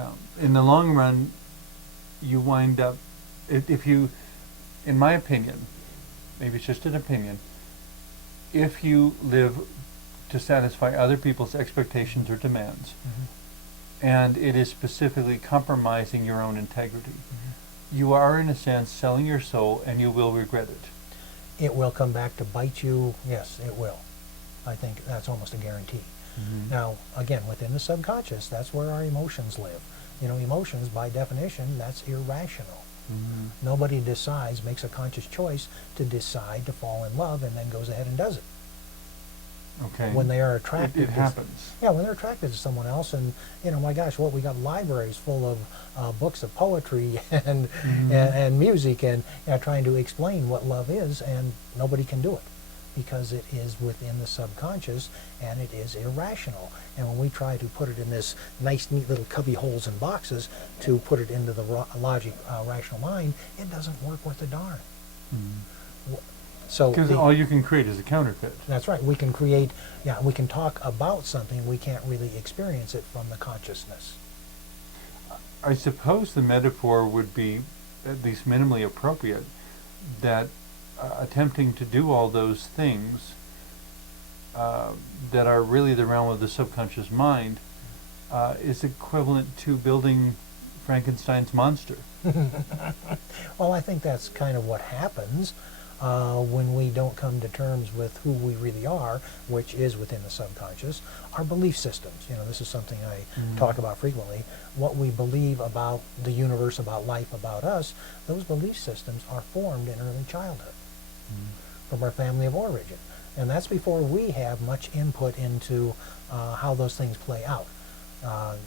Yeah. In the long run, you wind up, if you, in my opinion, maybe it's just an opinion, if you live to satisfy other people's expectations or demands, and it is specifically compromising your own integrity, you are, in a sense, selling your soul, and you will regret it. It will come back to bite you. Yes, it will. I think that's almost a guarantee. Now, again, within the subconscious, that's where our emotions live. You know, emotions, by definition, that's irrational. Nobody decides, makes a conscious choice to decide to fall in love and then goes ahead and does it. Okay. When they are attracted. It happens. Yeah, when they're attracted to someone else, and you know, my gosh, what we got libraries full of books of poetry and music, and you know, trying to explain what love is, and nobody can do it because it is within the subconscious and it is irrational. And when we try to put it in this nice, neat little cubby holes and boxes to put it into the logic, rational mind, it doesn't work worth a darn. So because all you can create is a counterfeit. That's right. We can create, yeah, we can talk about something, we can't really experience it from the consciousness. I suppose the metaphor would be at least minimally appropriate, that attempting to do all those things that are really the realm of the subconscious mind is equivalent to building Frankenstein's monster. Well, I think that's kind of what happens when we don't come to terms with who we really are, which is within the subconscious. Our belief systems, you know, this is something I talk about frequently. What we believe about the universe, about life, about us, those belief systems are formed in early childhood from our family of origin. And that's before we have much input into how those things play out.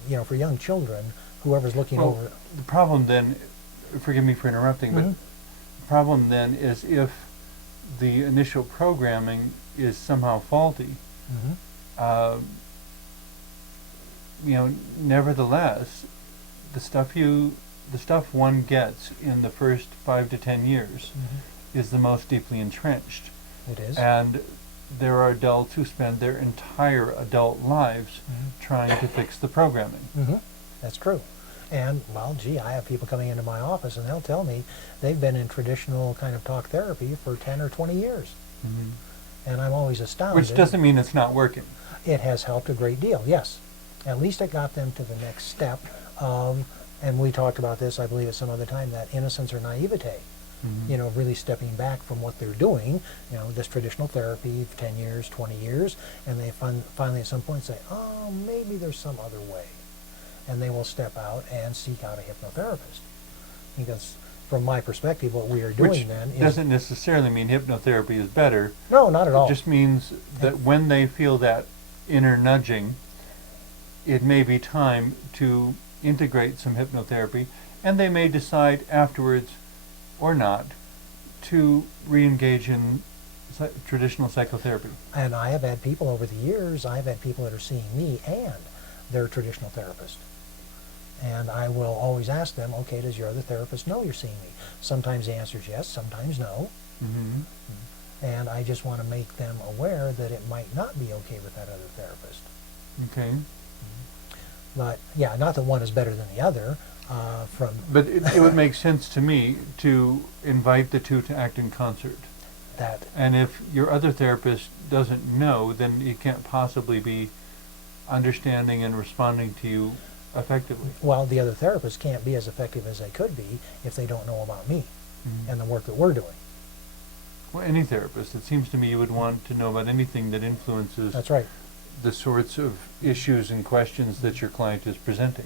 You know, for young children, whoever's looking over... The problem then, forgive me for interrupting, but the problem then is if the initial programming is somehow faulty, you know, nevertheless, the stuff one gets in the first 5 to 10 years is the most deeply entrenched. It is. And there are adults who spend their entire adult lives trying to fix the programming. That's true. And, well, gee, I have people coming into my office and they'll tell me they've been in traditional kind of talk therapy for 10 or 20 years. And I'm always astounded. Which doesn't mean it's not working. It has helped a great deal, yes. At least it got them to the next step of, and we talked about this, I believe, at some other time, that innocence or naivete. You know, really stepping back from what they're doing, you know, this traditional therapy for 10 years, 20 years, and they finally at some point say, oh, maybe there's some other way. And they will step out and seek out a hypnotherapist. Because from my perspective, what we are doing then is... doesn't necessarily mean hypnotherapy is better. No, not at all. It just means that when they feel that inner nudging, it may be time to integrate some hypnotherapy, and they may decide afterwards, or not, to re-engage in traditional psychotherapy. And I have had people over the years, I've had people that are seeing me and their traditional therapist. And I will always ask them, okay, does your other therapist know you're seeing me? Sometimes the answer is yes, sometimes no. And I just want to make them aware that it might not be okay with that other therapist. Okay. But, yeah, not that one is better than the other. But it would make sense to me to invite the two to act in concert. And if your other therapist doesn't know, then you can't possibly be understanding and responding to you effectively. Well, the other therapists can't be as effective as they could be if they don't know about me and the work that we're doing. Well, any therapist, it seems to me you would want to know about anything that influences That's right. the sorts of issues and questions that your client is presenting.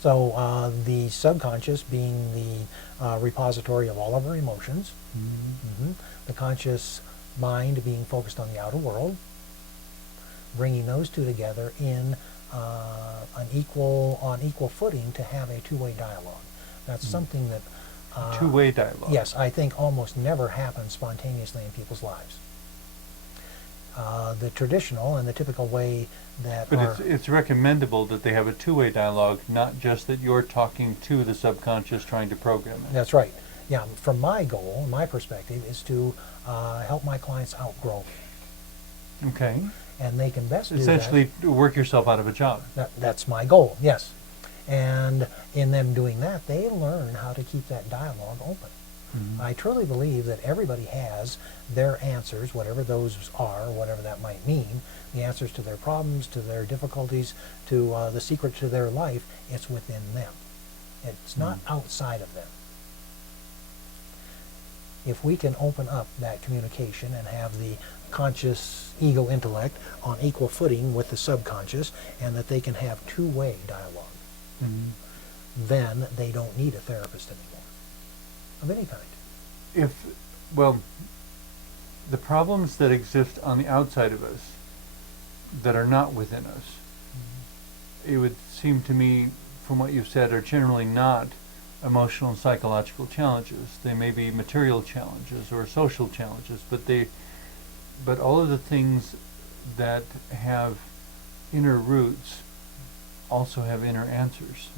So the subconscious being the repository of all of our emotions, the conscious mind being focused on the outer world, bringing those two together in on equal footing to have a two-way dialogue. That's something that... two-way dialogue. Yes, I think almost never happens spontaneously in people's lives. The traditional and the typical way that... But it's recommendable that they have a two-way dialogue, not just that you're talking to the subconscious trying to program it. That's right. Yeah, from my goal, my perspective, is to help my clients outgrow. Okay. And they can best do essentially that. work yourself out of a job. That's my goal, yes. And in them doing that, they learn how to keep that dialogue open. I truly believe that everybody has their answers, whatever those are, whatever that might mean, the answers to their problems, to their difficulties, to the secret to their life. It's within them. It's not outside of them. If we can open up that communication and have the conscious ego intellect on equal footing with the subconscious, and that they can have two-way dialogue, then they don't need a therapist anymore, of any kind. Well, the problems that exist on the outside of us that are not within us, it would seem to me, from what you've said, are generally not emotional and psychological challenges. They may be material challenges or social challenges, but all of the things that have inner roots also have inner answers.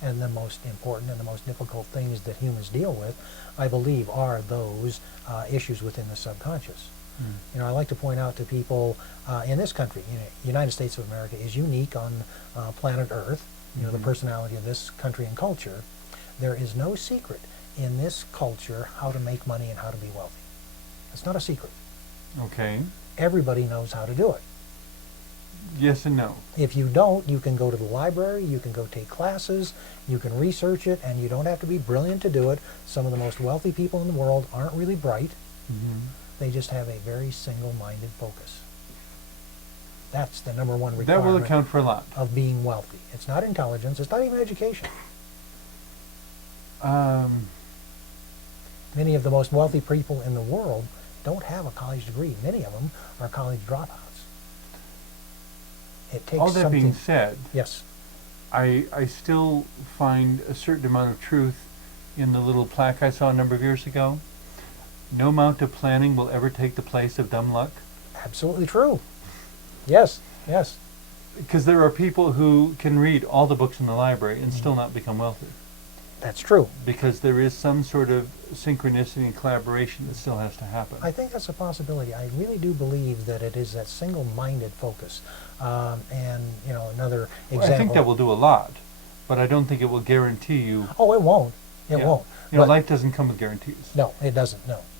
And the most important and the most difficult things that humans deal with, I believe, are those issues within the subconscious. You know, I like to point out to people in this country, United States of America is unique on planet Earth, the personality of this country and culture. There is no secret in this culture how to make money and how to be wealthy. It's not a secret. Okay. Everybody knows how to do it. Yes and no. If you don't, you can go to the library, you can go take classes, you can research it, and you don't have to be brilliant to do it. Some of the most wealthy people in the world aren't really bright. They just have a very single-minded focus. That's the number one requirement. That will account for a lot. Of being wealthy. It's not intelligence, it's not even education. Many of the most wealthy people in the world don't have a college degree. Many of them are college dropouts. It takes all that something. being said, Yes. I still find a certain amount of truth in the little plaque I saw a number of years ago. No amount of planning will ever take the place of dumb luck. Absolutely true. Yes, yes. Because there are people who can read all the books in the library and still not become wealthy. That's true. Because there is some sort of synchronicity and collaboration that still has to happen. I think that's a possibility. I really do believe that it is that single-minded focus. And, another example. Well, I think that will do a lot, but I don't think it will guarantee you. Oh, it won't. It won't. Life doesn't come with guarantees. No, it doesn't, no.